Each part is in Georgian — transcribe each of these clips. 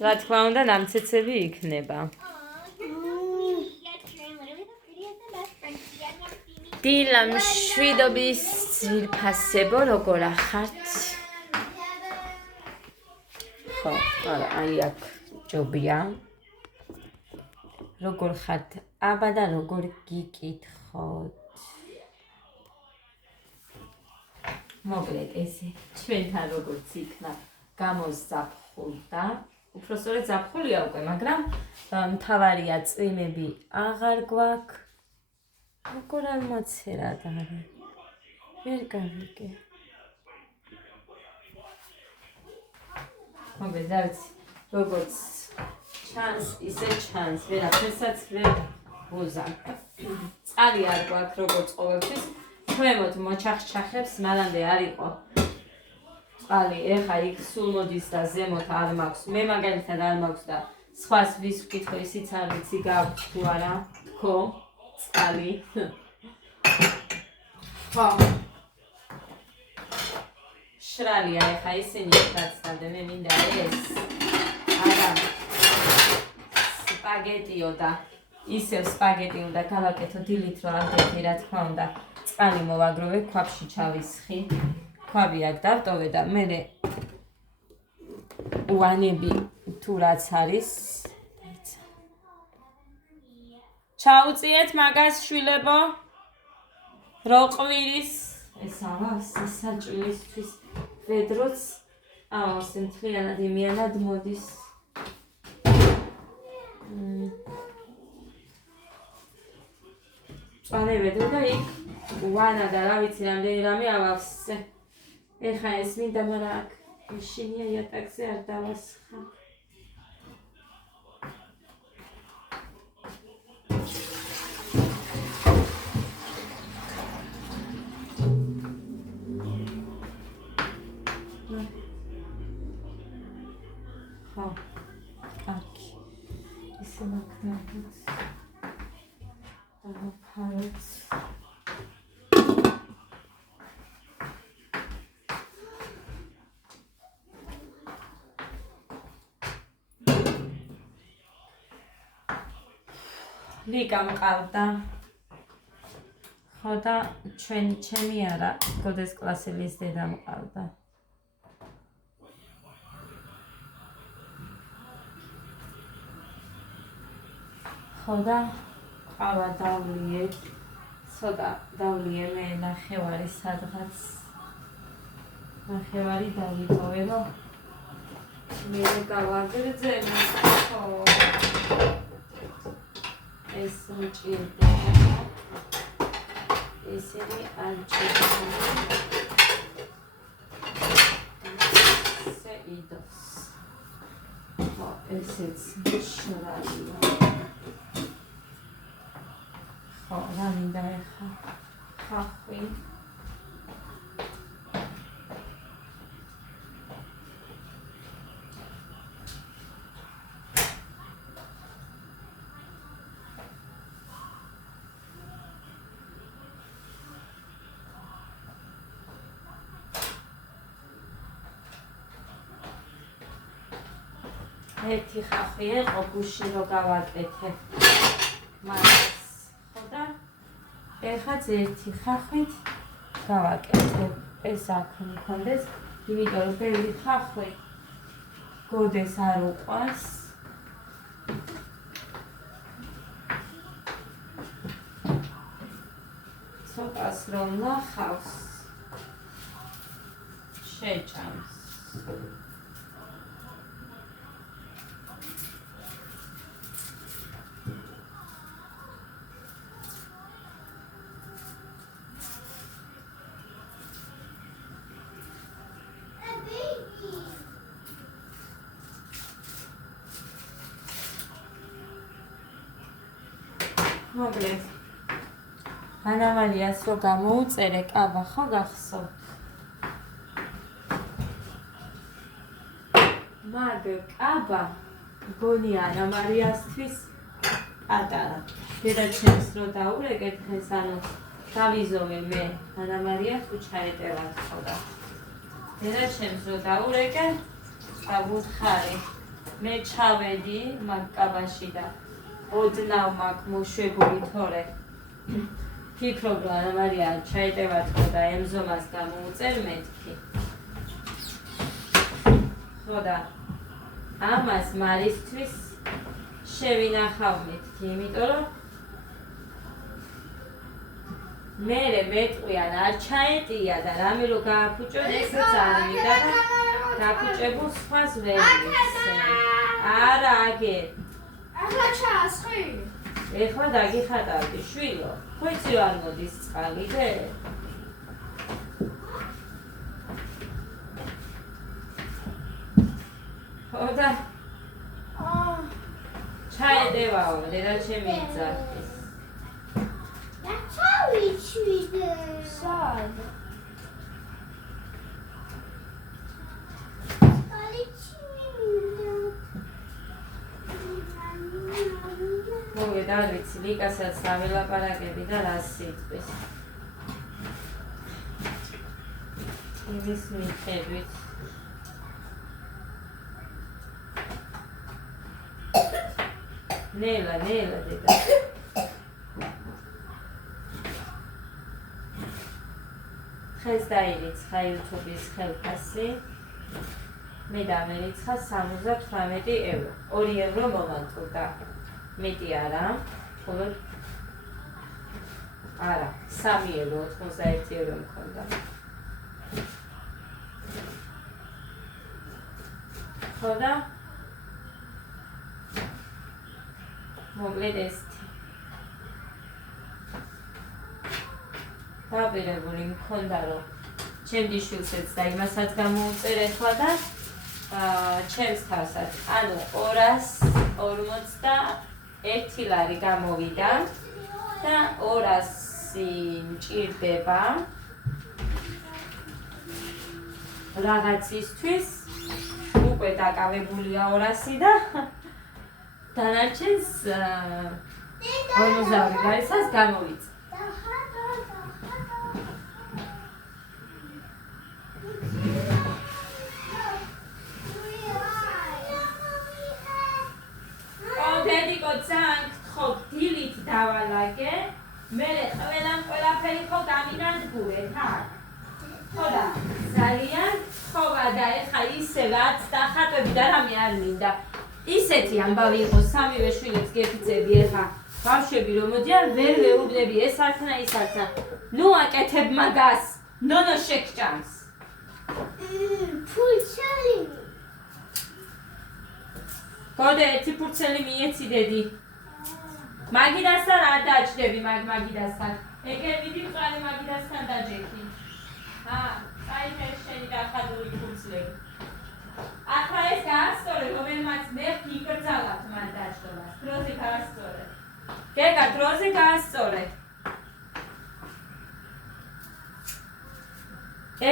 რა თქმა უნდა, ნამცეცები იქნება. დილა მშვიდობის ძვირფასებო, როგორ ახართ? ხო, არა, აი აქ ჯობია. როგორ ხართ? აბა და როგორ გიკითხოთ? მოკლედ ესე, ჩვენთან როგორც იქნა გამოზაფხულდა. უпростоრად ზაფხულია უკვე, მაგრამ მთავარია წვიმები აღარ გვაქვს. როგორ არ მოცერად არის? ვერ გავიგე. მოკლედ, რა ვიცი, როგორც ჩანს, ისე ჩანს, ვერაფერსაც ვერ ვუზამ. წყალი არ გვაქვს, როგორც ყოველთვის. ქვემოთ მოჩახჩახებს, მანამდე არ იყო. წყალი, ეხა იქ სულ მოდის და ზემოთ არ მაქვს. მე მაგალითად არ მაქვს და სხვას ვის ვკითხო, ისიც არ ვიცი გაქვთ თუ არა, თქო, წყალი. ხო. შრალია, ეხა ისინი დაცდამდე, მე მინდა ეს. არა. სპაგეტიო და ისევ სპაგეტი უნდა გავაკეთო დილით, რომ არ დექი, რა თქმა უნდა. წყალი მოვაგროვე, ქვაბში ჩავისხი. ქვაბი აქ დავტოვე და მერე უანები თუ რაც არის. ჩაუწიეთ მაგას შვილებო. რო ყვირის ეს ავას საჭილისთვის ვედროც ავას მთლიანად იმიანად მოდის. წვარე ვედრო და იქ ვანა და რა ვიცი რამდენი რამე ავავსე. ეხა ეს მინდა, მაგრამ აქ შინია იატაკზე არ დავასხა. ხო, კარგი. ისე მაგდაგვიც დავაფაროთ. ლიკა მყავდა. ხო და ჩემი არა, გოდეს კლასელის დედა მყავდა. ხო და ყავა დავლიე, ცოტა დავლიე მე ნახევარი სადღაც. ნახევარი დავიტოვე, რომ მე გავაგრძელე, ხო. ეს მჭირდება. ესენი არ მჭირდება. ესე იდოს. ხო, ესეც შრალია. ხო, რა მინდა ეხა? ხახვი. ერთი ხახვი ეყო გუში რო გავაკეთე. მას ხო და ეხაც ერთი ხახვით გავაკეთე. ეს აქ მქონდეს, იმიტომ რომ ბევრი ხახვი გოდეს არ უყვარს. ცოტას რომ ნახავს, შეჭამს. მოკლედ ანამალიას რო გამოუწერე, კაბა ხო გახსოვთ? მაგ კაბა გონი ანამალიასთვის პატარა. დედაჩემს რო დაურეკეთ დღეს, ანუ დავიზოვე მე ანა მარიას თუ ჩაეტევათ ხოდა. დედაჩემს რო დაურეკე, დავუთხარი. მე ჩავედი მაგკაბაში და ოდნავ მაგ მოშვებული თორე. ფიქრობ რა ანა მარია ჩაეტევათ ხოდა ემზომას გამოუწერ მეთქი. ხოდა ამას მარისთვის შევინახავ მეთქი, იმიტომ რომ მერე მეტყვიან არ ჩაეტია და რამე რო გააფუჭო ესეც არ მიდა და გაფუჭებულ სხვას ვერ მიცე. არა აგერ. ახლა ჩაასხი? ეხლა დაგიხატავდი შვილო. ხო იცი რომ არ მოდის წყალი დე? ხოდა ჩაედევაო დედაჩემი იძახის. ჩავიჩვიდე. სად? მოგე და არ ვიცი ლიკასაც დაველაპარაკები და რას სიტყვის. იმის მიხედვით ნელა დედა დღეს დაირიცხა YouTube-ის ხელფასი მე დამერიცხა 78 ევრო 2 ევრო მომატყდა მეტი არა მხოლოდ არა 3 ევრო 91 ევრო მქონდა ხოდა მოკლედ ეს დაბერებული მქონდა რომ ჩემი შვილსაც და იმასაც გამოუწერ ახლა და ჩემს თავსაც ანუ 241 ლარი გამოვიდა და 200 მჭირდება რაღაცისთვის უკვე დაკავებულია 200 და დანარჩენს 50 ლარისას გამოვიწ. დედიკო ძალიან გთხოვ დილით დავალაგე მე ყველაფერი ხო გამინადგურეთ აქ ხო და ძალიან გთხოვა და ეხა ისე რაც დახატვები და რამე არ მინდა ისეთი ამბავი იყო სამივე შვილებს გეფიცები ეხა ბავშვები რომ მოდიან ვერ ვეუბნები ეს არქნა ის არქნა ნუ აკეთებ მაგას ნონო შეგჭამს ფულჩელი გოდე ერთი ფურცელი მიეცი დედი მაგიდასთან არ დაჭდები მაგიდასთან ეგერ მიდი მყარი მაგიდასთან დაჯექი საერთოდ შენი დახადული ფურცლები ახლა ეს გაასწორე რომელმაც მე ვიკრძალავთ მან დაჭდობას დროზე გაასწორე გეგა დროზე გაასწორე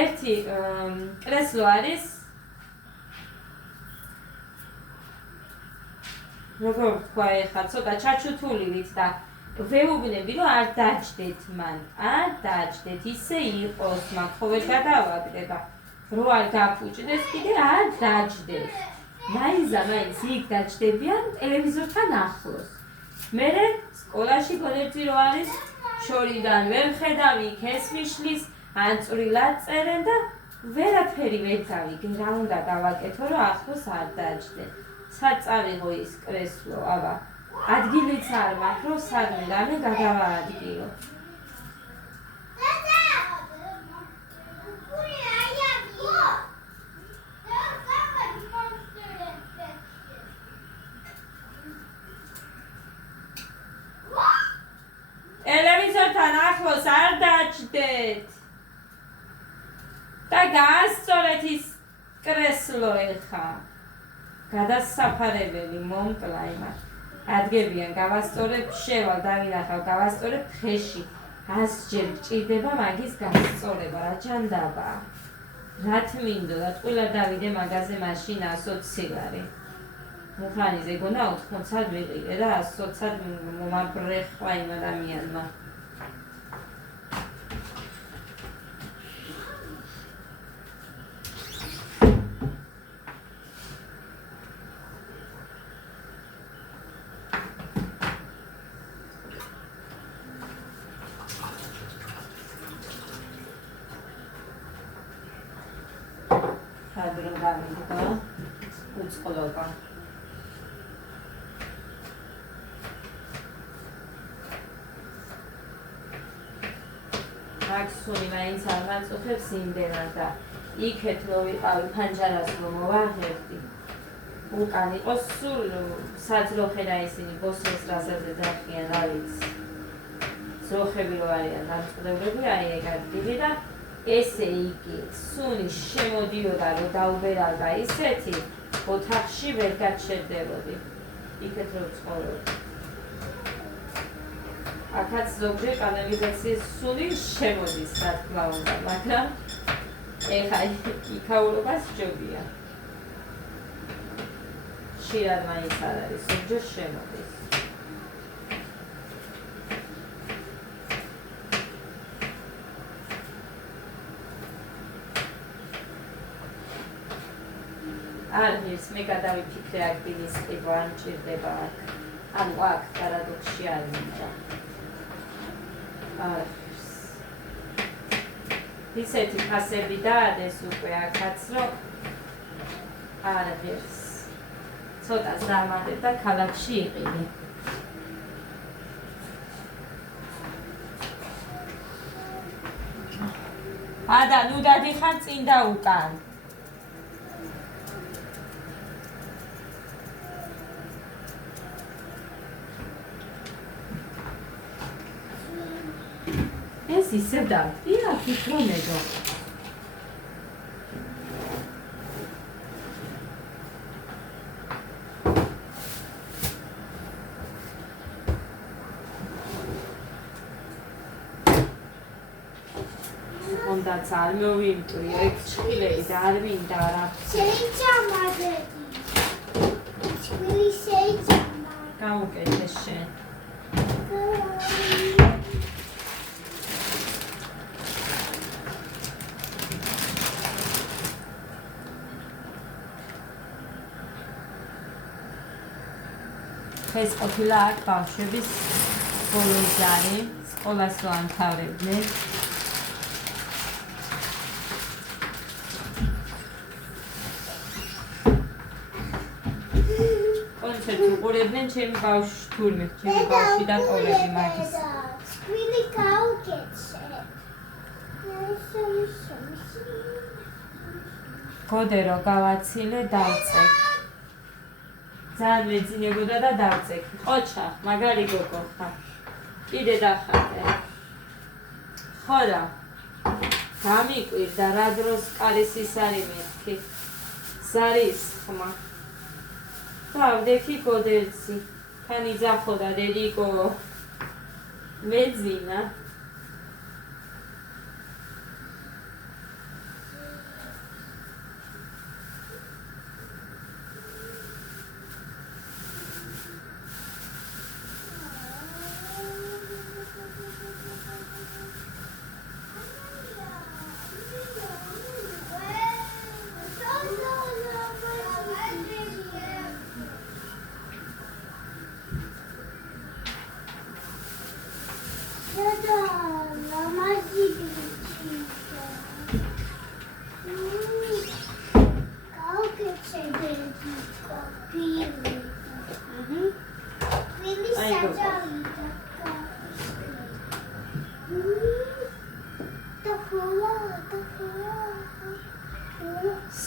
ერთი კრესლო არის როგორ თქვა ეხლა ცოტა ჩაჩუთულივით და ვეუბნები რომ არ დაჭდეთ მან არ დაჭდეთ ისე იყოს მაგ ხო ვერ გადავაგდება რო არ გაფუჭდეს კიდე არ დაჭდეთ მაინც იქ დაჭდებიან ტელევიზორთან ახლოს მერე სკოლაში გონებდი რო არის შორიდან ვერ ხედავ იქ ეს მიშლის ან წვრილად წერენ და ვერაფერი ვერ დავიგე რა უნდა დავაკეთო რომ ახლოს არ დაჭდეთ სად წავიღო ის კრესლო აბა ადგილიც არ მაქვს რომ სარმე გადავაადგილო ტელევიზორთან ახლოს არ დაჭდეთ და გაასწორეთ ის კრესლო ეხა გადასაფარებელი მომკლა იმას ადგებიან გავასწორებ შევალ დავინახავ გავასწორებ ხეში 100 ჯერ გჭირდება მაგის გასწორება რა ჯანდაბა რა თმინდოდა ტყუილა დავიდე მაგაზე მაშინ 120 ლარი მუხლანის ეგონა 80-ად ვიყიდე და 120-ად მომაბრეხვა იმ ადამიანმა. Cadro Davide, ucqoloba. Maksuni mains ar mაწუხებს იმდენად და იქეთ რო ვიყავი ფანჯარას რომ მოვაღებდი. უკან იყო სულ საძროხე და ისინი ბოსეს რაზეზე დახიან რა ვიცი. ძროხები რო არიან დამწყდებლები აი ეგ ადგილი და ესე იგი სუნი შემოდიოდა რომ დაუბერავდა ისეთი ოთახში ვერ გაჩერდებოდი იქეთ რომ ცხოვრობდი აქაც ზოგჯერ კანალიზაციის სუნი შემოდის რა თქმა უნდა მაგრამ ეხა იქაურობას ჯობია ხშირად მაინც არ არის ზოგჯერ შემოდის არის მე გადავიფიქრე აქტივისტება ან ჭირდება აქ ანუ აქ პარადოქსი არ მინდა ისეთი ფასები დაადეს უკვე აქაც რომ არის ცოტა ზამადებ და ქალაქში იყიდე ადა ნუ დადიხარ წინ და უკან ეს ისევ დავდია ფიქრობედო უნდაც არ მოვიმტვი ეგ ჩხილები და არ მინდა რა შეიჭამადები ჩხილი შეიჭამა გაუკეთე შენ ეს ყოფილა აქ ბავშვების ბოლო ჯარი, სკოლას რო ამთავრებდნენ. კონცერტს უყურებდნენ ჩემი ბავშვი თურმე, ჩემი ბავშვი და ტოლები მაგის. სკვილი გაუკეთე. გოდე რო გავაცილე დავწე. ძალიან მეძინებოდა და დავწექი. ყოჩა, მაგარი გოგო ხარ. კიდე დახატე. ხო რა. გამიკვირდა რა დროს კალისის არის მეთქი. ზარის ხმა. დავდექი გოდელცი. თან იძახოდა დედიკო. მეძინა.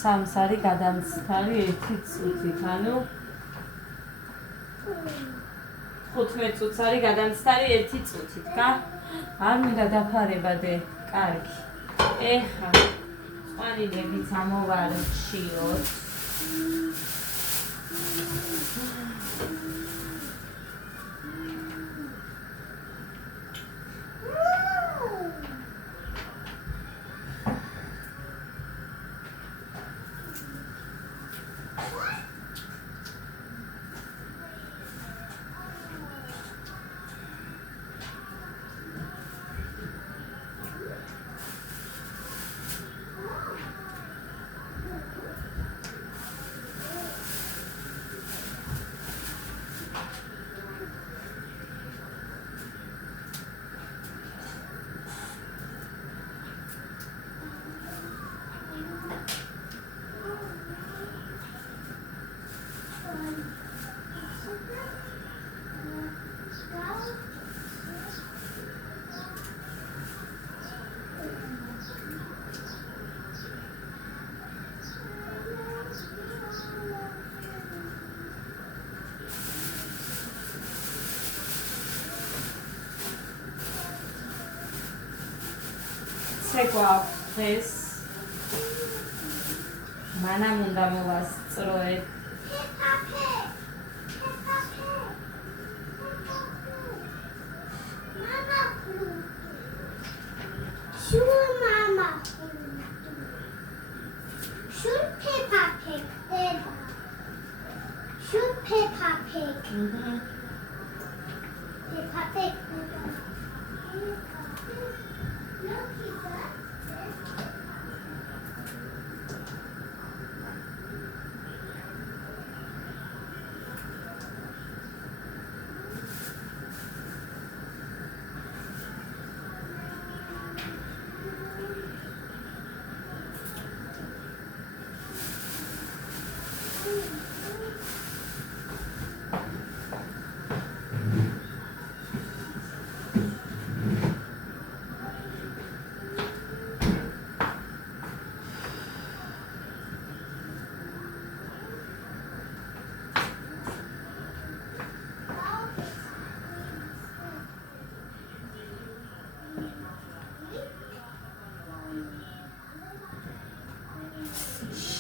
სამსარი გადამცდარი 1 წუთით, ანუ 15 წუთს არის გადამცდარი 1 წუთით, გა? არ მინდა დაფარებადე, კარგი. ეხა წყალინებიც ამოვაროთ შიოთ. კაფე გვაქვს დღეს. მანამ უნდა მოვასწროე.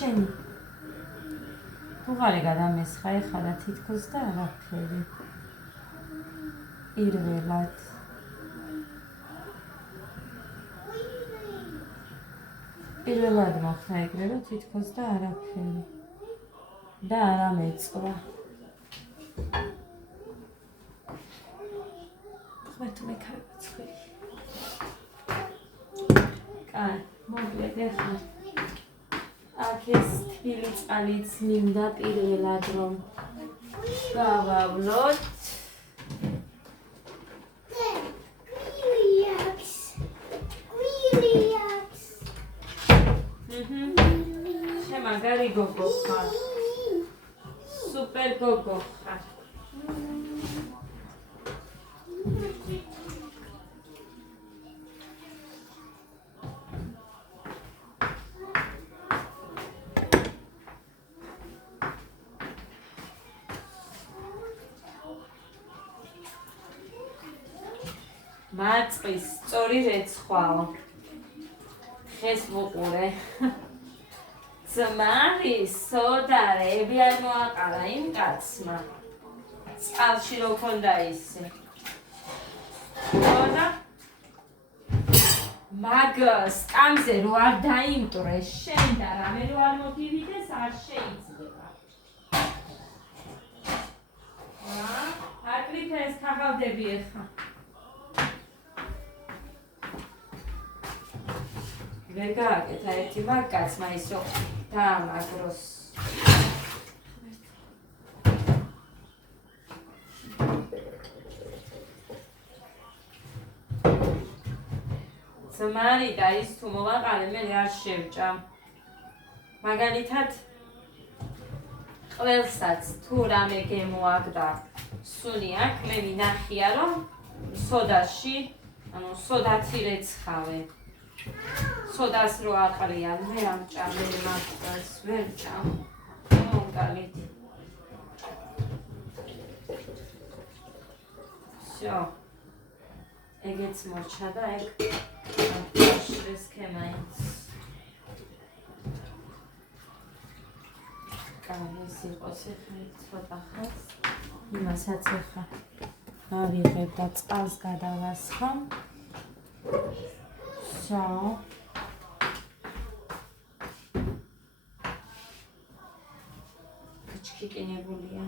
შენი თუ ღარი გადამესხა ეხლა და თითქოს და არაფერი პირველად მოხდა ეგრე რომ თითქოს და არაფერი და არა მეწვა ხმეთო მეკარაცხვი კაი მოკლედ ეხლა აქ ეს თბილი წყალიც მინდა პირველად რომ გავავლოთ. შემაგარი გოგო ხარ. სუპერ გოგო ხარ. მაწყის სწორი რეცხვაო. დღეს ვუყურე. ძმარი სოდარები არ მოაყარა იმ კაცმა. წყალში რო ქონდა ისე. და მაგ სტამზე რო არ დაიმტვრე, შენ და რამე რო არ მოდივიდეს, არ შეიძლება. აკრით ეს ქაღალდები ეხა. ვერ გააკეთა ერთი მაგ კაცმა ის რომ დაამაგროს. ძმარი და ის თუ მოვაყარე მე არ შევჭა. მაგალითად ყველსაც თუ რამე გემოაგდა სუნი აქ მე მინახია რომ სოდაში ანუ სოდათი რეცხავე. სოდას რო აყრიან, მე ამჭამ, მე მაგას ვერ ჭამ. მომგალით. всё. ეგეც მორჩა და ეგ ეს ქემაინც. კანის იყოს ეხლა ცოტა ხანს. იმასაც ეხლა ავიღებ და წყალს გადავასხამ. So, კინებულია.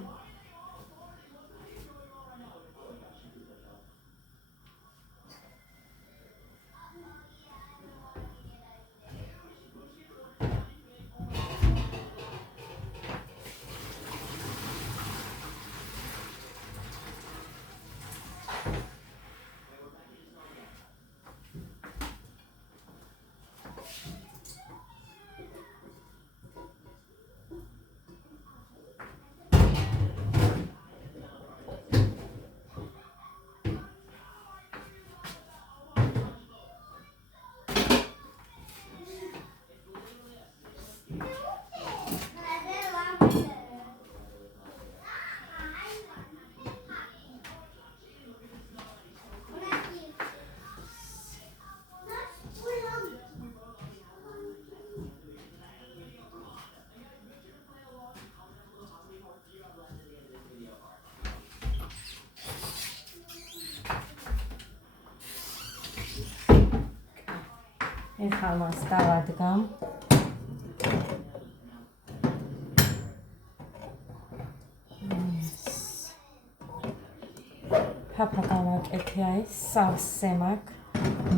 ეხლა მას დავადგამ. ფაფა გავაკეთე აი სავსე მაქვს.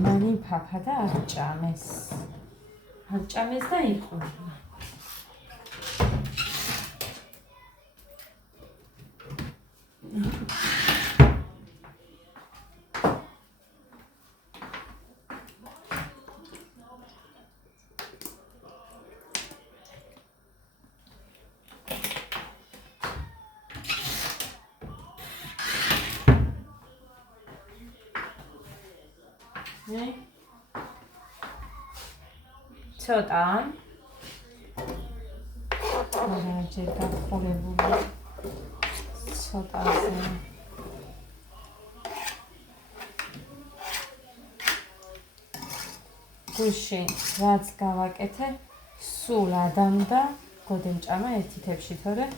მანი ფაფა და არ ჭამეს. არ ჭამეს და იყვება. ცოტა ჯერ გახურებული ცოტაზე გუში რაც გავაკეთე სულ ადამდა გოდენ ჭამა ერთი თებში თორე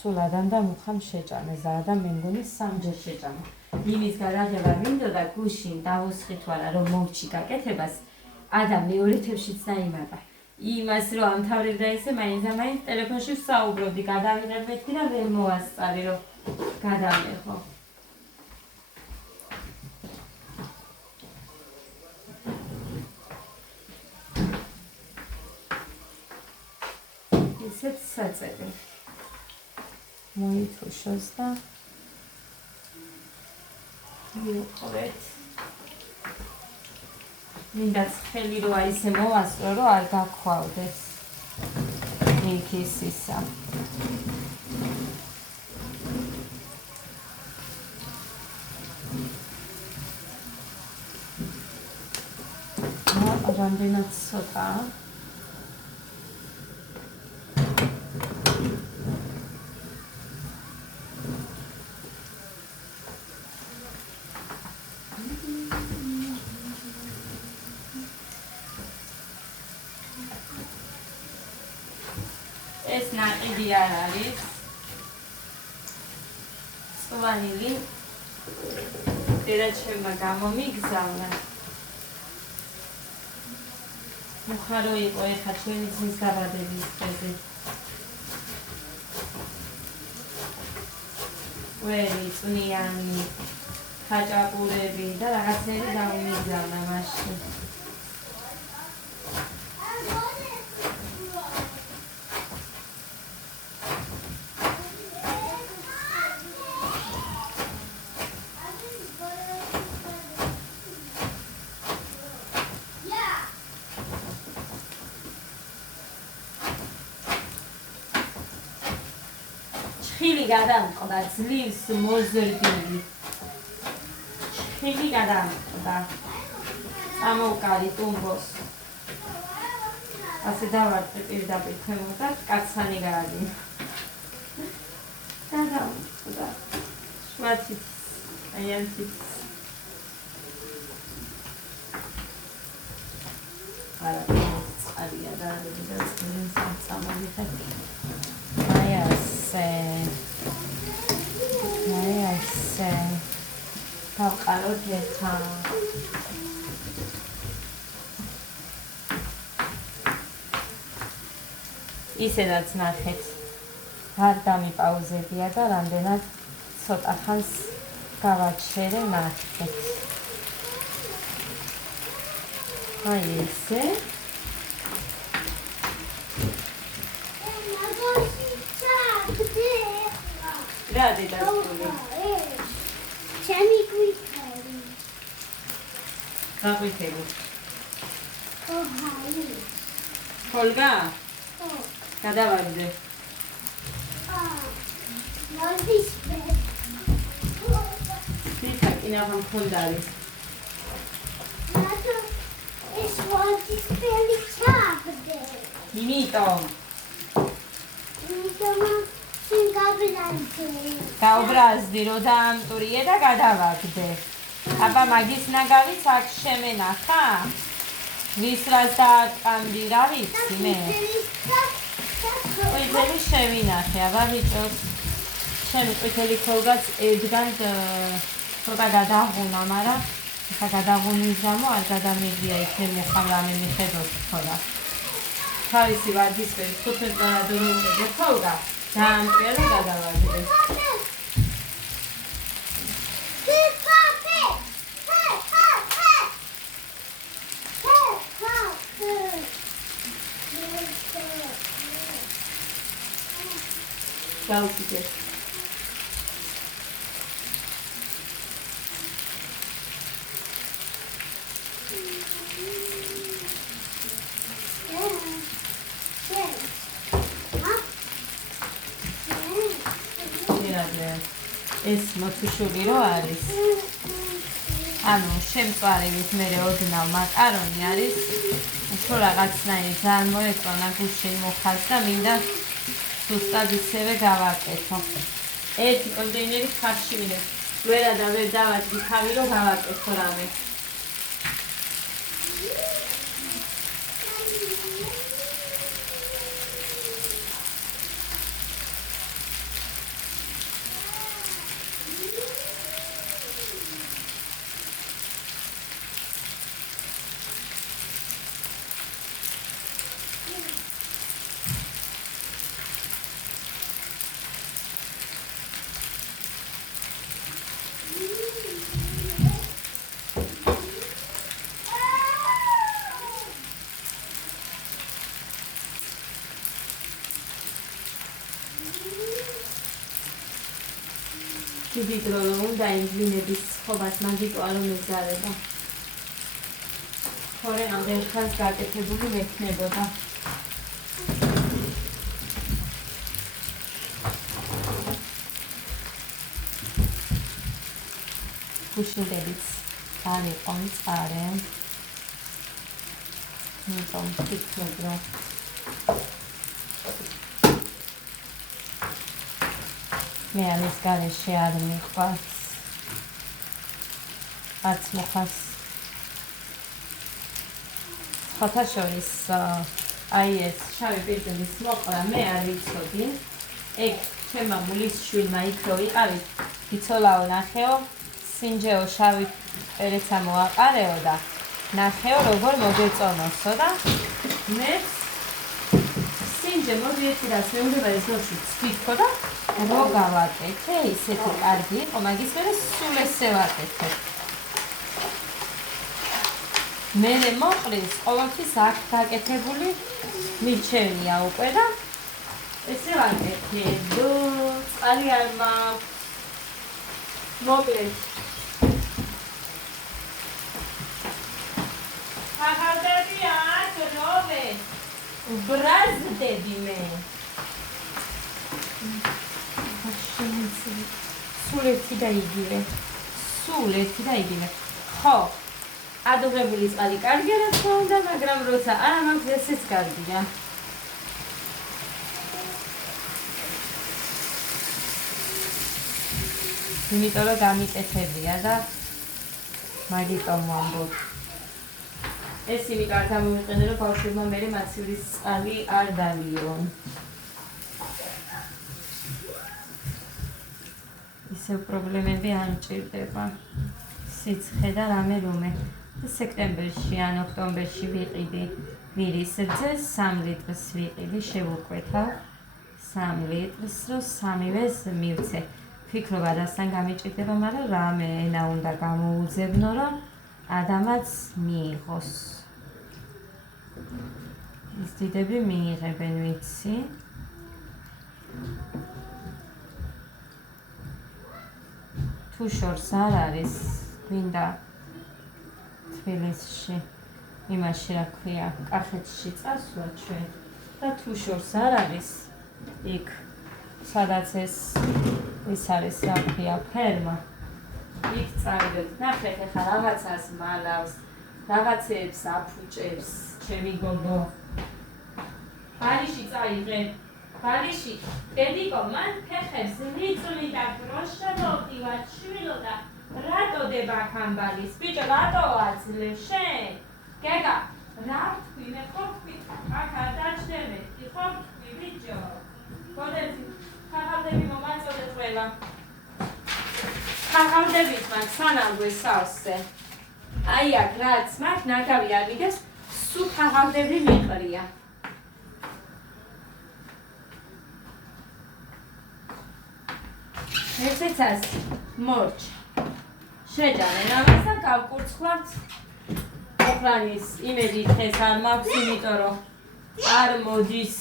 სულ ადამდა მუხამ შეჭამე ზარა და მე მგონი სამჯერ შეჭამა იმის გარაღება მინდოდა გუშინ დავუსხით ვარა რომ მომჩი გაკეთებას ადამ მეორე თებშიც დაიმატა იმას რომ ამთავრებდა ისე მაინც ტელეფონში ვსაუბრობდი გადავიღებდი და ვერ მოასწარი რომ გადავიღო ისეთ საწები მოითუშოს და მივყვრეთ მინდა ხელი რო ისე მოვასწრო რომ არ გაქხვავდეს იქის ისა რამდენად ცოტა ეს ნაყიდი არ არის წვანილი დედაჩემმა გამომიგზავნა მუხარო იყო ეხა ჩვენი ძმის გაბადების დღეზე ვერი წვნიანი ხაჭაპურები და რაღაცები გამომიგზავნა მაშინ ხილი გადამყდა ძლივს მოზრდილი ხილი გადამყდა წამოვკარი ტუმბოს ასე დავარტყი პირდაპირ ქვემოთ და კაცანი გაადინა გადამყდა შვაციც აი ამციც არა წყარია და წამოვიხეთ აი ასე დავყაროთ ეხა ისედაც ნახეთ არ დამიპაუზებია და რამდენად ცოტა ხანს გავაჩერე ნახეთ აი ესე რა დედასული ჩემი გვიქარი გაგვიქები ოჰაი ხოლგა გადავარდე მოდის თითქა კინაღამ ხონდარი ნატო ეს მოდის პელი ჩაბდე იმიტომ გაუბრაზდი რომ დაამტურიე და გადავაგდე აბა მაგის ნაგავიც აქ შემენახა ვის რას დააკამდი რა ვიცი მე ყვითელი შევინახე აბა ბიჭოს ჩემი ყვითელი ქოლგაც ერთგან ცოტა გადაღუნა მაგრამ ხა გადაღუნის გამო არ გადამიგია იქნებ ხამ რამე მიხედოთ თორა. თავისი ვარდისფერი 15 გრადუსზე უკიდე ხოლმე დაამტრია და გადავარდე. დავუკიდე. ეს მოთუშული რო არის. ანუ შემწვარივით მერე ოდნავ მაკარონი არის. უფრო რაღაცნაირი ძალიან მოეწონა გულში მოხალს და მინდა სუსტად ისევე გავაკეთო. ერთი კონტეინერი ხარში მინდა. ვერა და ვერ დავაჭრი თავი რომ გავაკეთო რამე. დიდი დრო უნდა ინგლინების ხობას მაგიტო არ მეზარება. ხორემამდე ერთხელ გაკეთებული მექნებოდა. გუშინდებიც არ იყო მწარე. იმიტომ ვფიქრობ, რომ მე ამის გარეშე არ მიყვარს. არც მოხას. სხვათა შორის აი ეს შავი პირდების მოყვრა მე არ ვიცოდი. ეგ ჩემმა მულის შვილმა იქ რო იყავით, იცოლაო ნახეო, სინჯეო შავი პერეცა მოაყარეო და ნახეო როგორ მოგეწონოსო და მე სინჯე მოდი ერთი რას მეუბნება ეს ნოჩი ცვითქო და რო გავაკეთე, ისეთი კარგი იყო, მაგის მერე სულ ესე ვაკეთე. მერე მოყრის ყოველთვის აქ გაკეთებული მირჩენია უკვე და ესე ვაკეთე. წყალი არ მაქვს. მოკლედ. ახალდები აქ როვე. ბრაზდები მე. სულ ერთი და იგივე. ხო, ადუღებული წყალი კარგია რა თქმა უნდა, მაგრამ როცა არა მაქვს ესეც კარგია. იმიტომ რომ გამიკეთებია და მაგიტომ ვამბობ. ეს იმიტომ არ გამოვიყენე, რომ ბავშვებმა მერე მაცივრის წყალი არ დალიონ. ისევ პრობლემები არ მჭირდება. სიცხე და რამე რომე. სექტემბერში ან ოქტომბერში ვიყიდი მირის ძეს 3 ლიტრს ვიყიდი, შევუკვეთავ 3 ლიტრს, რომ 3-ვეს მივცე. ვფიქრობ რასთან გამიჭირდება, მაგრამ რამე ენა უნდა გამოუძებნო, რომ ადამიანს მიიღოს. ის დიდები მიიღებენ, ვიცი. თუ შორს არ არის, გვინდა თბილისში, იმაში რა ქვია, კახეთში წასვლა ჩვენ და თუ შორს არ არის, იქ სადაც ეს არის რა ქვია, ფერმა. იქ წავიდეთ, ნახეთ ახლა რაღაცას მალავს, რაღაცებს აფუჭებს, ჩემი გოგო. ბარიში წაიღე. ბარიში, დედიკო, მან ფეხებს მიწვი და დროშა მოვდივარ, შვილო და რატო დება ხამბალის? ბიჭო, რატო აძლევ შენ? გეგა, რა თქვი, მე ხო თქვი, აქ არ დაჩდები, ხო თქვი, ბიჭო. გოდები, ხახალდები მომაწოდეთ ყველა. ხახალდებით მან სანამ გვესავსე. აი აქ რაც მაგ ნაგავი არ ვიდეს, სულ თაღავდები მიყრია. ესეცას მორჩ. შეჯამენ ამას და გავკურცხლავთ. ოხრანის იმედი დღეს არ მაქვს, იმიტომ რომ არ მოდის.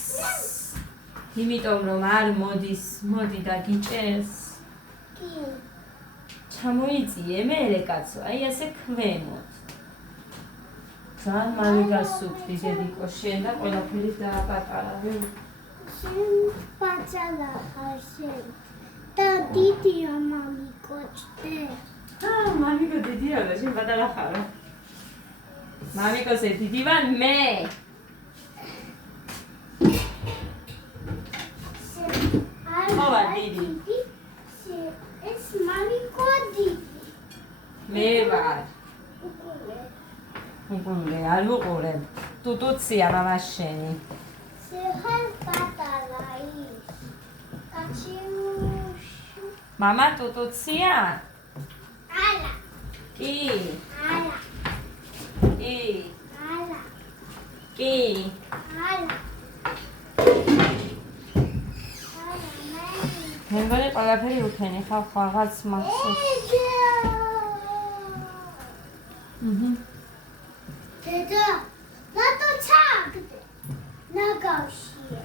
იმიტომ რომ არ მოდის, მოდი და გიჭერს. კი. ჩამოიწიე მე კაცო, აი ასე ქვემოთ. ძალიან მალე გასუფდი დედიკო შენ და ყველაფერი დააპატარავე. შენ პაჭალა ხარ შენ. და დიდია მამიკო ჭდე. მამიკო დიდია და შენ პატარა ხარო. მამიკოზე დიდი ვარ მე. ხოვა დიდი. ეს მამიკო დიდი. მე ვარ. უყურე, არ ვუყურებ. ტუტუცია მამა შენი. შეხარ პატარა ის. კაჩიუშ. მამა ტუტუცია? არა. კი. არა. კი. არა. კი. არა. მე მგონი ყველაფერი უქენი ხავ რაღაც მახსოვს. დედა, რატო ჩაგდე? ნაგავშია.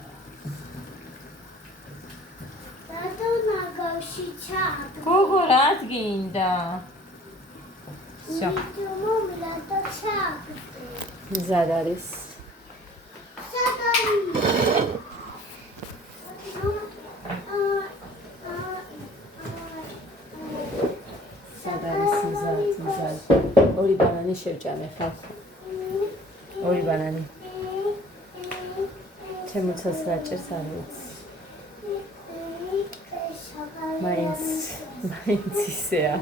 რატო ნაგავში ჩაგდე? გოგო რა გინდა? всё. მომ რატო ჩაგდე? მზად არის. სადარი? სად არის მზად. ორი ბანანი შევჭამე ხალხ. ორი ბანანი. ჩემოცას რაჭერს არ ვიცი. მაინც ისეა.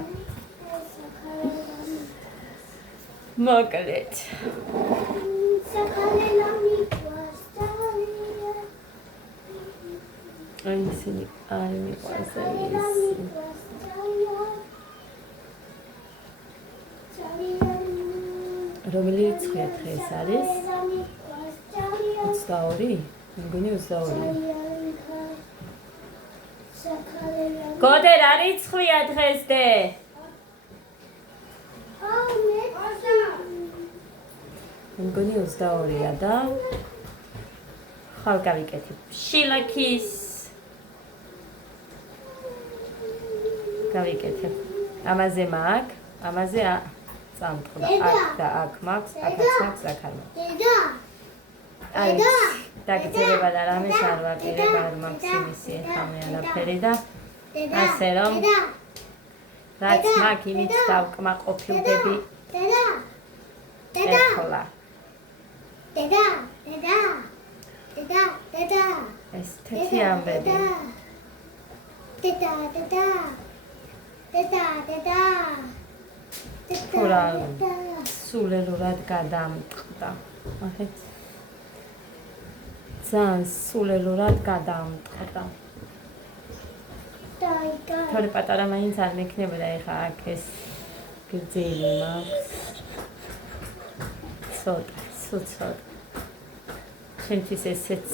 მოკლედ. აი ისინი არ მიყვარს ის. რომელი რიცხვია დღეს არის? 22? მგონი 22. გოდე რა რიცხვია დღეს დე? მგონი 22-ია და ხალ გავიკეთებ. შილაქის გავიკეთებ. ამაზე მაქვს, ამაზე წამწყდა. აქ და აქ მაქვს, აქაც მაქვს, აქ არ მაქვს. დედა. აი, დაგწერება და რამეს არ ვაკირებ, არ მაქვს იმისი ხამე არაფერი და ასე რომ რაც მაქვს, იმით დავკმაყოფილდები. დედა. დედა. ეხლა დედა. დედა. დედა. დედა. ეს თეთრი ამბები. დედა. დედა. დედა. დედა. თურა სულელურად გადამტყდა. ახეთ ძალიან სულელურად გადამტყდა. თორე პატარა მაინც არ მექნებოდა ეხა აქ ეს გრძელი მაქვს. ცოტა. ჩემთვის ესეც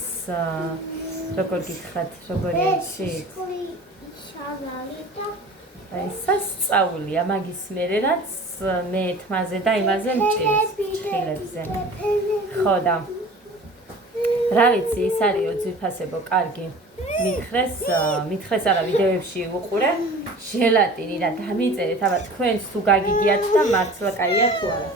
როგორ გითხრათ, როგორ იცით? აი სასწაულია მაგის მერე რაც მე თმაზე და იმაზე მჭირს ჭრილებზე. ხო და რა ვიცი, ის არის ძვირფასებო, კარგი. მითხრეს არა ვიდეოებში უყურე, ჟელატინი და დამიწერეთ, აბა თქვენც თუ გაგიგიათ და მართლა კაია თუ არა.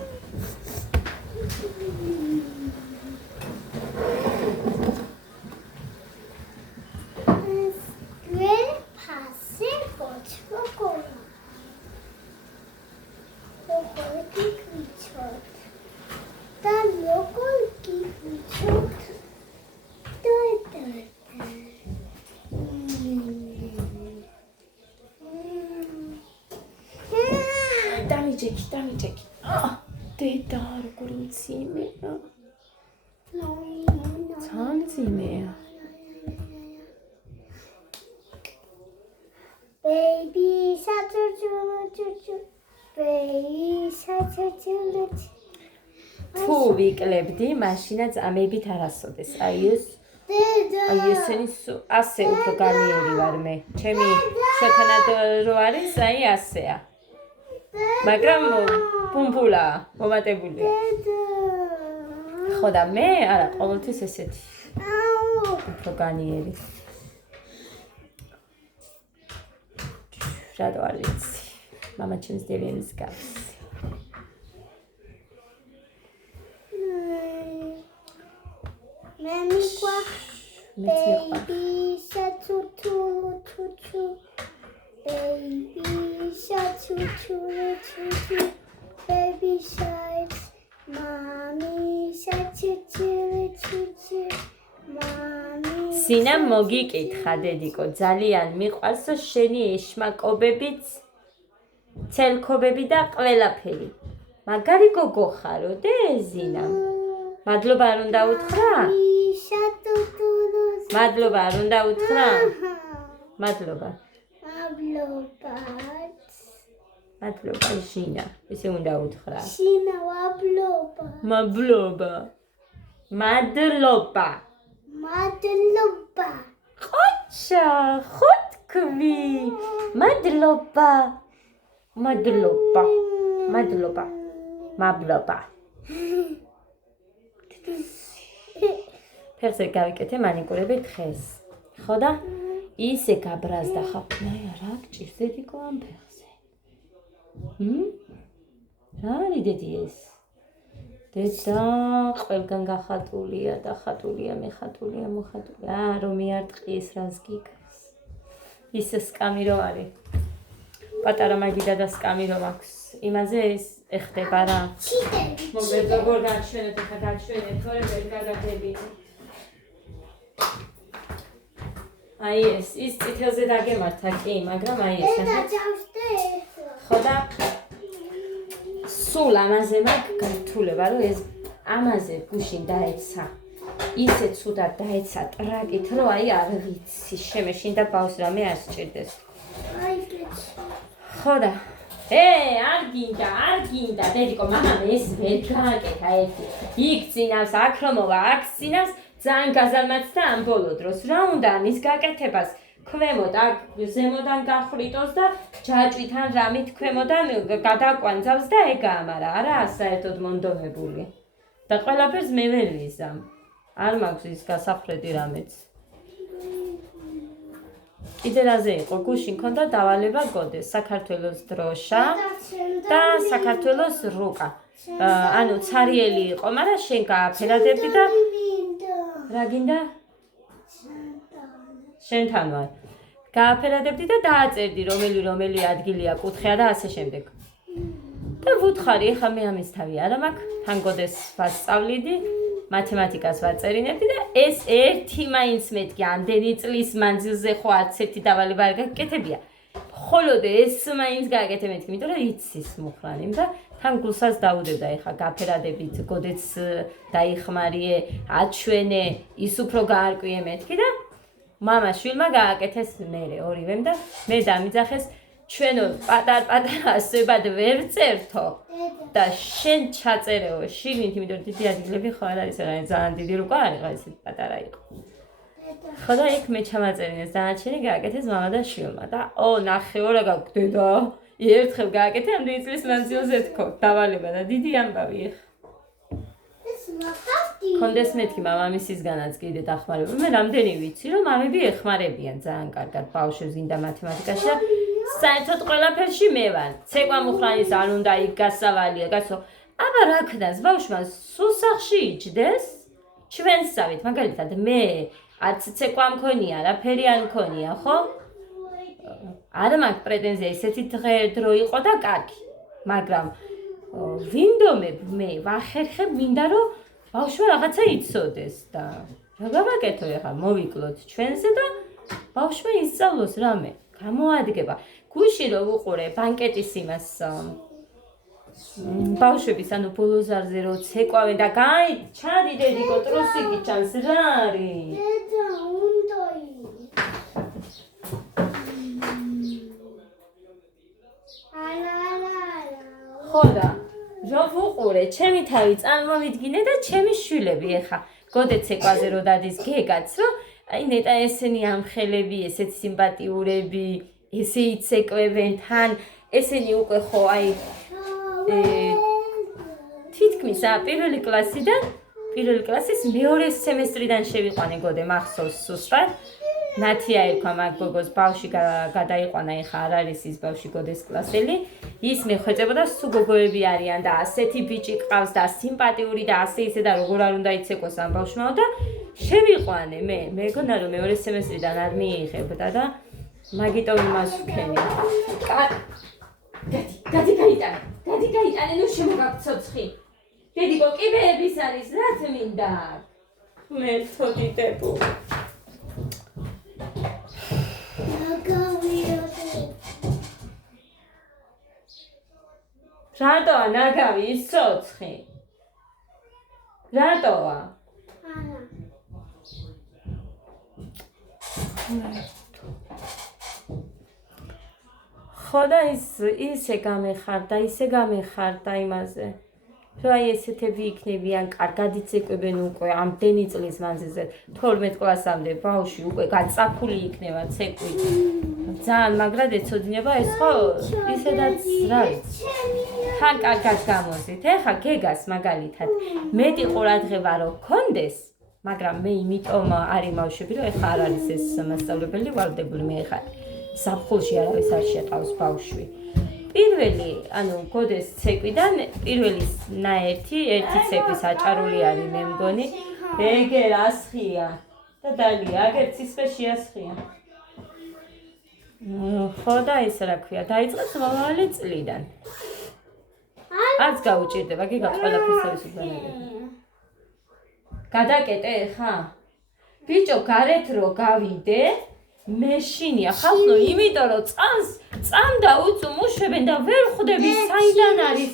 დამიჭექი. დედა, როგორ მძიმეა. ძალიან მძიმეა. Baby, saturday. ბეისაცეცილეთ თუ ვიკლებდი, მაშინაც ამებით არასოდეს. აი ესენი ასე უფრო განიერი ვარ მე. ჩემი შეთანად რო არის, აი ასეა. მაგრამ პუმპულაა, მომატებულია. ხო და მე არა, ყოველთვის ესეთი. უფრო განიერი. რატო არ ვიცი. მამა ჩემს დევიანის გავს. მე მიყვა baby სათუთუ baby სათუთუ baby sharks mommy სათუთუ mommy სინა მოგიკითხა დედიკო, ძალიან მიყვარს შენი ეშმაკობებიც, ცელქობები და ყველაფერი. მაგარი გოგო ხარო, ზინა. მადლობა არ უნდა უთხრა? მადლობა არ უნდა უთხრა? მადლობა. მადლობა ჟინა, ესე უნდა უთხრა. ჟინა მადლობა. მადლობა. მადლობა. მადლობა. ხოჩა, ხო თქვი. მადლობა. მადლობა. მადლობა. მადლობა. ფეხზე გავიკეთე მანიკურები დღეს. ხო და ისე გაბრაზდა ხაფნა, რა გჭირს დედიკო ამ ფეხზე? რა არის დედი ეს? დედა ყველგან გახატულია და ხატულია, მეხატულია, მოხატულია. რომ მიარტყის რას გიგას. ისე სკამი რო არის. პატარა მაგიდა და სკამი რო აქვს. იმაზე ეს ეხდება რა. მოგეთ როგორ გაჩვენეთ, ახლა გაჩვენეთ, თორე ვერ გაგადებინე. აი ეს ის წითელზე დაგემართა კი, მაგრამ აი ეს ხო და სულ ამაზე მაქვს გართულება, რომ ეს ამაზე გუშინ დაეცა. ისე ცუდად დაეცა ტრაკით, რომ აი არ ვიცი, შემეშინდა ბავს რამე არ სჭირდეს. ხო და არ გინდა, დედიკო, მამამ ეს ვერ გააკეთა ერთი. იქ წინავს, აქ რომ მოვა, აქ წინავს, ძალიან გაზარმაცდა ამ ბოლო დროს. რა უნდა ამის გაკეთებას? ქვემოთ აქ ზემოდან გახრიტოს და ჯაჭვითან რამით ქვემოდან გადაკვანძავს და ეგაა, მაგრამ არაა საერთოდ მონდომებული. და ყველაფერს მე ვერ ვიზამ. არ მაქვს ის გასახრედი რამეც. კიდე რაზე იყო? გუშინ მქონდა დავალება გოდეს, საქართველოს დროშა და საქართველოს რუკა. ანუ ცარიელი იყო, მაგრამ შენ გააფერადებდი და რა გინდა? შენთან ვარ. გააფერადებდი და დააწერდი რომელი ადგილია კუთხეა და ასე შემდეგ. და ვუთხარი, ეხლა მე ამის თავი არა მაქვს, თან გოდეს ვასწავლიდი, მათემატიკას ვაწერინებდი და ეს ერთი მაინც მეთქი, ამდენი წლის მანძილზე ხო არც ერთი დავალება არ გაკეთებია. მხოლოდ ეს მაინც გააკეთე მეთქი, იმიტომ რომ იცის მუხრანი და თან გულსაც დაუდევდა, ეხლა გაფერადებით, გოდეც დაიხმარიე, აჩვენე, ის უფრო გაარკვიე მეთქი და მამა შვილმა გააკეთეს მერე ორივემ და მე დამიძახეს ჩვენო პატარ-პატარა ასებად ვერ წერთო და შენ ჩაწერეო შიგნით, იმიტომ დიდი ადგილები ხო არ არის, ძალიან დიდი რუკა არ იყო, ისე პატარა იყო. ხო და იქ მე ჩამაწერინეს დანარჩენი გააკეთეს მამა და შვილმა და ნახეო რა გაქვს დედა, ერთხელ გააკეთე ამდენი წლის მანძილზე თქო, დავალება და დიდი ამბავი ეხა. კონდეს მეთქი მამამისისგანაც კიდე დახმარება. მე რამდენი ვიცი, რომ მამები ეხმარებიან ძალიან კარგად ბავშვებს გინდა მათემატიკაში და საერთოდ ყველაფერში მე ვარ. ცეკვა მუხრანის არ უნდა იქ გასავალია, კაცო. აბა რა ქნას ბავშვმა სულ სახლში იჯდეს? ჩვენსავით, მაგალითად მე არც ცეკვა მქონია, არაფერი არ მქონია, ხო? არ მაქვს პრეტენზია, ისეთი დრო იყო და კარგი. მაგრამ ვინდომებ მე ვახერხებ, მინდა რომ ბავშვმა რაღაცა იცოდეს და რა გავაკეთო ახლა, მოვიკლოთ ჩვენზე და ბავშვმა ისწავლოს რამე, გამოადგება. გუშინ რო ვუყურე ბანკეტის იმას ბავშვების ანუ ბოლოზარზე რო ცეკვავენ და ჩადი დედიკო ტრუსიკი ჩანს რა არის? დედა უნდა არა ხო და რო ვუყურე, ჩემი თავი წარმოვიდგინე და ჩემი შვილები ეხა გოდეც ეკვაზე რო დადის გეგაც, რომ აი ნეტა ესენი ამხელები, ესეც სიმპათიურები, ესე იცეკვებენ თან, ესენი უკვე ხო აი თითქმის პირველი კლასის მეორე სემესტრიდან შევიყვანე გოდე მახსოვს სუსტად. ნათია ერქვა მაგ გოგოს ბავში გადაიყვანა ეხა არ არის ის ბავში გოდეს კლასელი. ის მეხვეწებოდა სუ გოგოები არიან და ასეთი ბიჭი ყავს და სიმპათიური და ასე ისე და როგორ არ უნდა იცეკვოს ამ ბავშვმაო და შევიყვანე მე მეგონა რომ მეორე სემესტრიდან არ მიიღებდა და მაგიტომ იმას ვქენი. გადი გაიტანე ნუ შემოგაქცოცხი. დედიკო კიბეების არის რაც მინდა. მე თოდიტებო. რატოა ნაგავი ის ცოცხი? რატოა? ხო და ისე გამეხარდა იმაზე. რომ აი ესეთები იქნებიან, კარგად იცეკვებენ უკვე ამდენი წლის მანძილზე 12 კლასამდე ბავშვი უკვე გაწაფული იქნება ცეკვით. ძალიან მაგრად ეცოდინება ეს ხო ისედაც რა ვიცი. თან კარგად გამოზით. ეხა გეგას მაგალითად მეტი ყურადღება რო გქონდეს, მაგრამ მე იმიტომ არ იმავშები რომ ეხა არ არის ეს მასწავლებელი ვალდებული მე ეხა საფხულში არავის არ შეყავს ბავშვი. პირველი, ანუ გოდეს ცეკვიდან პირველი ერთი ცეკვი საჭარული არის მე მგონი. ეგერ ასხია და დალია, აგერ ცისფერში ასხია. ხო და ეს რა ქვია, დაიწყეს მომავალი წლიდან. არც გაუჭირდება, გიგა ყველაფერს არის უბრალოდ. გადაკეტე ხა? ბიჭო, გარეთ რო გავიდე მეშინია ხალხო, იმიტომ რომ წამდა უწუ მუშებენ და ვერ ხვდები საიდან არის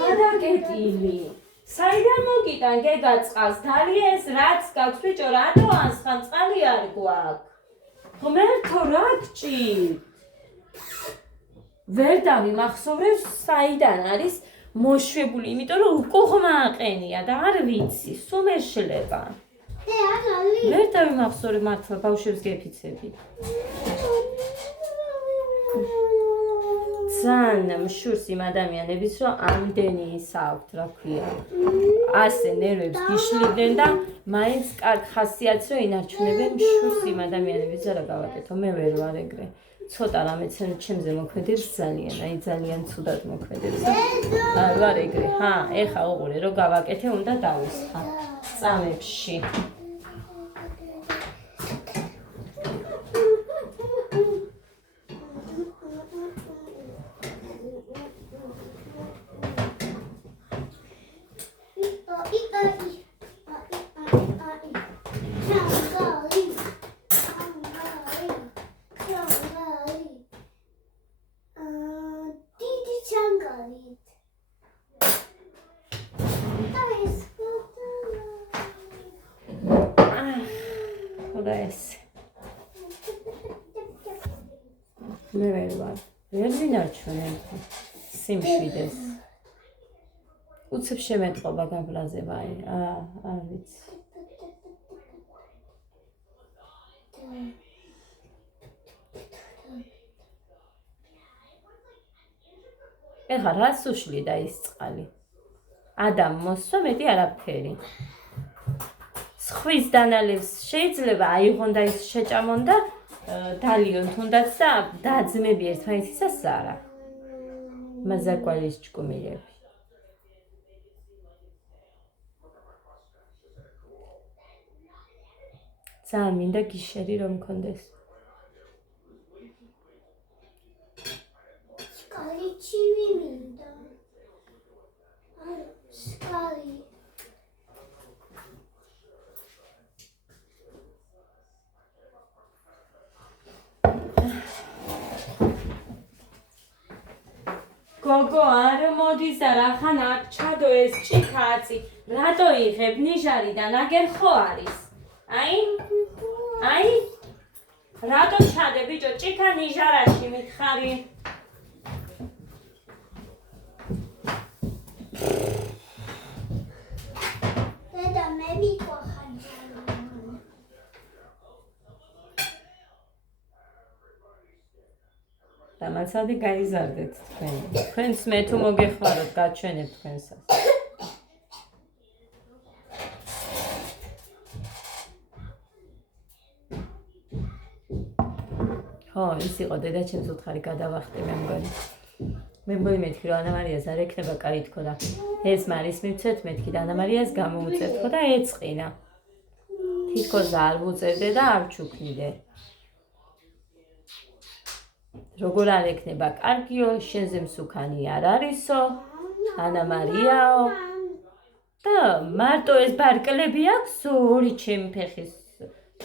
გადაკეტილი. საიდან მოგიტან გეგა წყალს, დალია ეს რაც გაქვს ბიჭო, რატო ანსხამ წყალი არ გვაქვს? ღმერთო რა გჭირ? ვერ დავიმახსოვრებ საიდან არის მოშვებული, იმიტომ რომ უკუღმა აყენია და არ ვიცი, სულ მეშლება. ვერ დავიმახსოვრებ მართლა ბავშვებს გეფიცები. ძალიან მშურს იმ ადამიანების რომ ამდენი ისა აქვთ რა ქვია. ასე ნერვებს გიშლიდნენ და მაინც კარგ ხასიათს რომ ინარჩუნებენ მშურს იმ ადამიანების და რა გავაკეთო, მე ვერ ვარ ეგრე. ცოტა რამე ჩემზე მოქმედებს ძალიან, აი ძალიან ცუდად მოქმედებს. არ ვარ ეგრე. ეხა უყურე რომ გავაკეთე, უნდა დავისხა წამებში. მე ვერ ვარ. ვერ ვინარჩუნებ სიმშვიდეს. უცებ შემეტყობა გაბლაზება, არ ვიცი. ეხა რას უშლი და ის წყალი? ადამ მოსვა მეტი არაფერი. სხვის დანალევს შეიძლება აიღონ და ის შეჭამონ და დალიონ თუნდაც და დაძმები ერთმანეთისას არა. მაზაკვალის ჭკუმილები. ძალიან მინდა გიშერი რომ მქონდეს. სკალი ჩივი მინდა. სკალი. გოგო არ მოდის და რახან არ ჩადო ეს ჭიქაცი. რატო იღებ ნიჟარიდან აგერ ხო არის? აი რატო ჩადე ბიჭო ჭიქა ნიჟარაში მითხარი? გამაცავდი, გაიზარდეთ თქვენ. თქვენს მე თუ მოგეხმაროთ, გაჩვენებ თქვენსაც. ხო, ის იყო დედაჩემს უთხარი გადავახტი მე მგონი. მე მგონი მეთქი რომ ანა მარიას არ ექნება კარი თქო და ეს მარის მივცეთ მეთქი და ანა მარიას გამოუწევ თქო და ეწყინა. თითქოს არ ვუწერდე და არ ჩუქნიდე. როგორ არ ექნება კარგიო, შენზე მსუქანი არ არისო, ანა მარიაო. და მარტო ეს ბარკლები აქვს ორი ჩემი ფეხის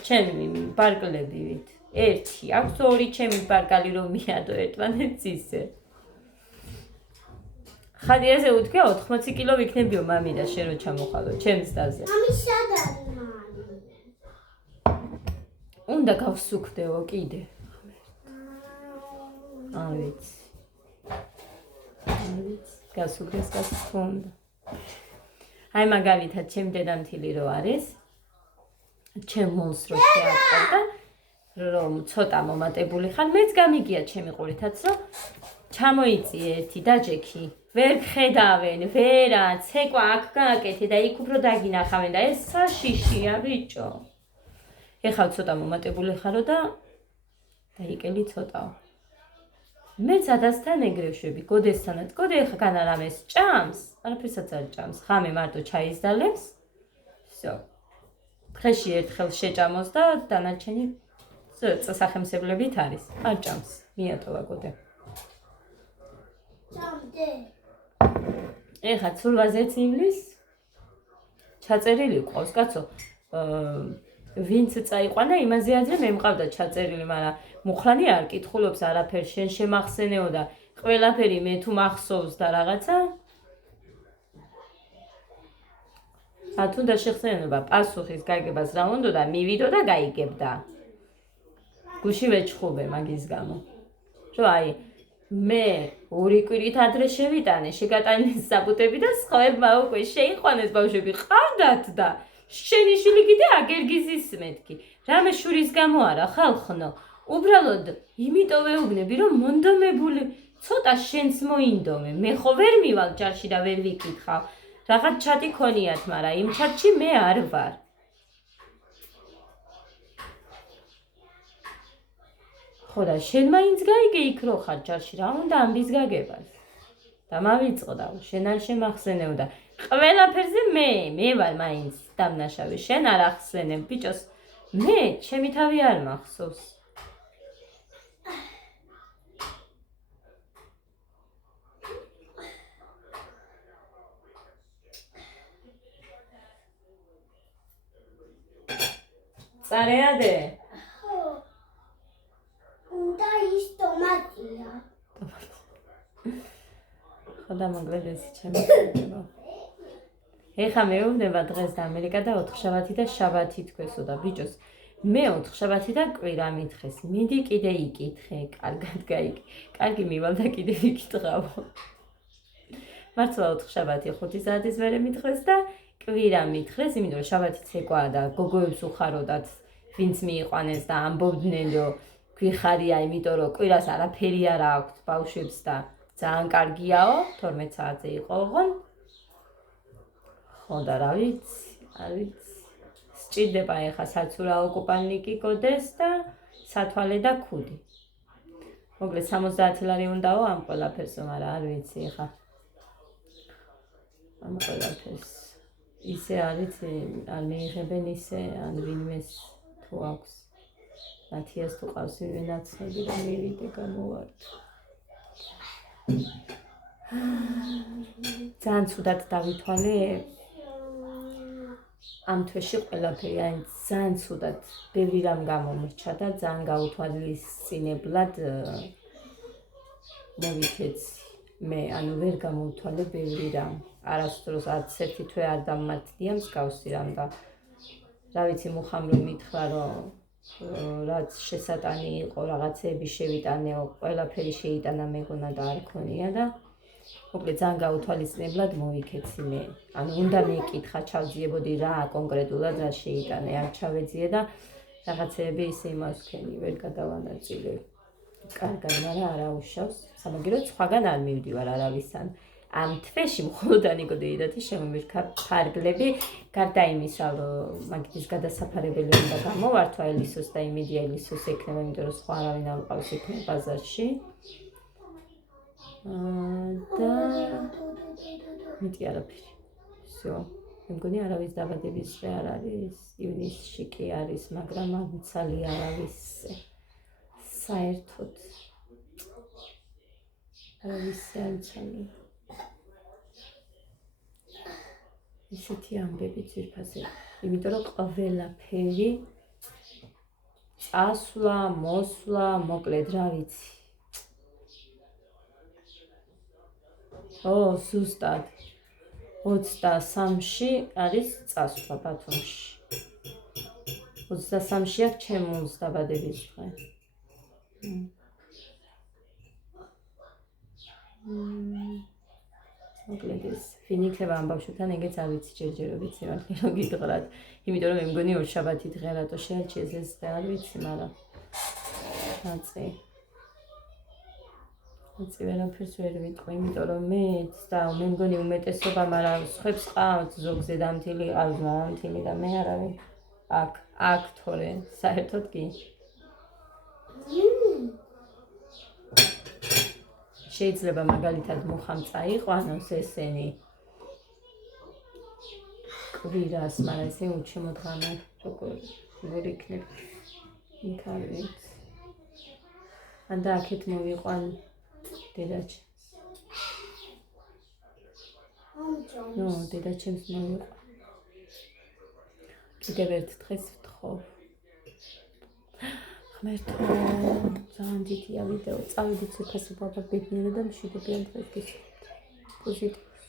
ჩემი ბარკლებივით. ერთი აქვს ორი ჩემი ბარკალი რომ მიადო ერთმანეთს ისე. ხადიაზე უთქია 80 კილო ვიქნებიო მამი და შენ რო ჩამოხვალო ჩემს დაზე. მამი სად არის მამი? უნდა გავსუქდეო კიდე. არ ვიცი. გასუქდეს გასთქონდა. აი მაგალითად ჩემ დედამთილი რო არის. ჩემ მოსს რო შეატყდა რომ ცოტა მომატებული ხარ, მეც გამიგია ჩემი ყურითაც რომ ჩამოიწიე ერთი დაჯექი. ვერ ხედავენ, ვერაც, ეკვა აქ გააკეთე და იქ უფრო დაგინახავენ და ეს საშიშია ბიჭო. ეხლა ცოტა მომატებული ხარო და დაიკელი ცოტაო. მეც ადასთან ეგრევშვები, გოდესთანაც, გოდე ეხლა განარამეს ჭამს, არაფერსაც არ ჭამს, ხამე მარტო ჩაის დალევს, всё. დღეში ერთხელ შეჭამოს და დანარჩენი სახელმწიფოებით არის, არ ჭამს, მიატოვა გოდე. ჭამდე. ეხლა ცურვაზეც იმლის ჩაწერილი ყავს, კაცო. ვინც წაიყვანა იმაზე ადრე მე მყავდა ჩაწერილი, მაგრამ მუხრანი არ კითხულობს არაფერ, შენ შემახსენეო და ყველაფერი მე თუ მახსოვს და რაღაცა. თუნდა შეხსენება პასუხის გაგებას რა უნდა და მივიდო და გაიგებდა. გუში ვეჩხუბე მაგის გამო. რომ აი მე ორი კვირით ადრე შევიტანე, შეგატანეს საბუთები და სხვაებმა უკვე შეიყვანეს ბავშვები ყავდათ და შენი შვილი კიდე აგერგიზის მეთქი. რამე შურის გამო არა ხალხნო. უბრალოდ იმიტომ ვეუბნები რომ მონდომებული ცოტა შენს მოინდომე. მე ხო ვერ მივალ ჯარში და ვერ ვიკითხავ. რაღაც ჩატი ქონიათ, მაგრამ იმ ჩატში მე არ ვარ. ხო და შენ მაინც გაიგე იქ რო ხარ ჯარში, რა უნდა ამბის გაგებას. და მავიწყდა, შენ არ შემახსენეო და ყველაფერზე მე ვარ მაინც დამნაშავე, შენ არ ახსენებ ბიჭოს. მე ჩემი თავი არ მახსოვს. წარეადე? უნდა ის ტომატია. ხოდა მოგლედესი ჩემი. ეხა მეუბნება დღეს და ამერიკა და 4 შაბათი და შაბათი თქვესო და ბიჭოს მე 4 შაბათი და კვირა მითხეს. მიდი კიდე იკითხე, კარგად გაიგე. კარგი მივალ და კიდე ვიკითხავო. მართლა 4 შაბათი 5 საათის მერე მითხეს და კვირა მითხეს, იმიტომ რომ შაბათიც ეკვაა და გოგოებს უხაროდათ, ვინც მიიყვანეს და ამბობდნენ რომ გვიხარია, იმიტომ რომ კვირას არაფერი არ აქვს ბავშვებს და ძალიან კარგიაო, 12 საათზე იყო ოღონ. ხო და რა ვიცი, არ ვიცი. სჭირდება ეხა საცურა ოკუპანტი გოდეს და სათვალე და ქუდი. მოკლედ 70 ლარი უნდაო ამ ყველაფერს, მაგრამ არ ვიცი ეხა. ამ ყველაფერს ისე არის, არ მიიღებენ ისე, ან ვინმეს თუ აქვს. ნათიას თუ ყავს ვინაცები და მივიდე გამოვარდ. ძალიან ცუდად დავითვალე ამ თვეში ყველაფერი, აი ძალიან ცუდად ბევრი რამ გამომრჩა და ძალიან გაუთვალისწინებლად მოვიქეცი. მე ანუ ვერ გამოვთვალე ბევრი რამ. არასდროს არც ერთი თვე არ დამმართდია მსგავსი რამ და რა ვიცი მუხამ რომ მითხრა რომ რაც შესატანი იყო რაღაცეები შევიტანეო, ყველაფერი შეიტანა მეგონა და არ ქონია და მოკლედ ძალიან გაუთვალისწინებლად მოვიქეცი მე. ანუ უნდა მეკითხა, ჩავძიებოდი რა კონკრეტულად რა შეიტანე, არ ჩავეძიე და რაღაცეები ისე იმას ვქენი, ვერ გადავანაწილე. კარგად, მაგრამ არა უშავს. სამაგიეროდ სხვაგან არ მივდივარ არავისთან. ამ თვეში მხოლოდ ანიკო დეიდადი შემომირქა ფარგლები, გარდა იმისა, რომ მაგის გადასაფარებელი უნდა გამოვართვა ელისოს და იმედია ელისოს ექნება, იმიტომ რომ სხვა არავინ არ მყავს იქნება ბაზარში. და მეტი არაფერი. всё. მე მგონი არავის დაბადების დღე არ არის, ივნისში კი არის, მაგრამ ამცალი არავის საერთოდ არავის ამცალი. ისეთი ამბები ძირფაზე, იმიტომ რომ ყველაფერი წასვლა, მოსვლა, მოკლედ რა ვიცი. ზუსტად 23-ში არის წასვლა ბათუმში. 23-ში აქვს ჩემს დაბადების დღე. მოკლედ ეს ვინ იქნება ამ ბავშვთან, ეგეც არ ვიცი ჯერჯერობით სიმართლე რომ გითხრათ. იმიტომ რომ მე მგონი ორშაბათი დღე რატო შეარჩიეს ეს დღე არ ვიცი, მაგრამ ნაწი ვერაფერს ვერ ვიტყვი, იმიტომ რომ მე მგონი უმეტესობა, მაგრამ სხვებს ყავთ ზოგზე დამთილი, ყავს მამამთილი და მე არავინ აქ თორე საერთოდ კი. შეიძლება მაგალითად მუხამ წაიყვანოს ესენი კვირას, მაგრამ ესე უჩემოდ ღამე როგორ იქნებ იქ არ ვიცი. ან და აქეთ მოვიყვან დედაჩემს. დედაჩემს მოვიყვან. კიდევ ერთ დღეს ვთხოვ. ღმერთო, ძალიან დიდია ვიდეო. წავიდით უფასება და ბედნიერება და მშვიდობიან დღეს გისურვებთ. პოზიტივს.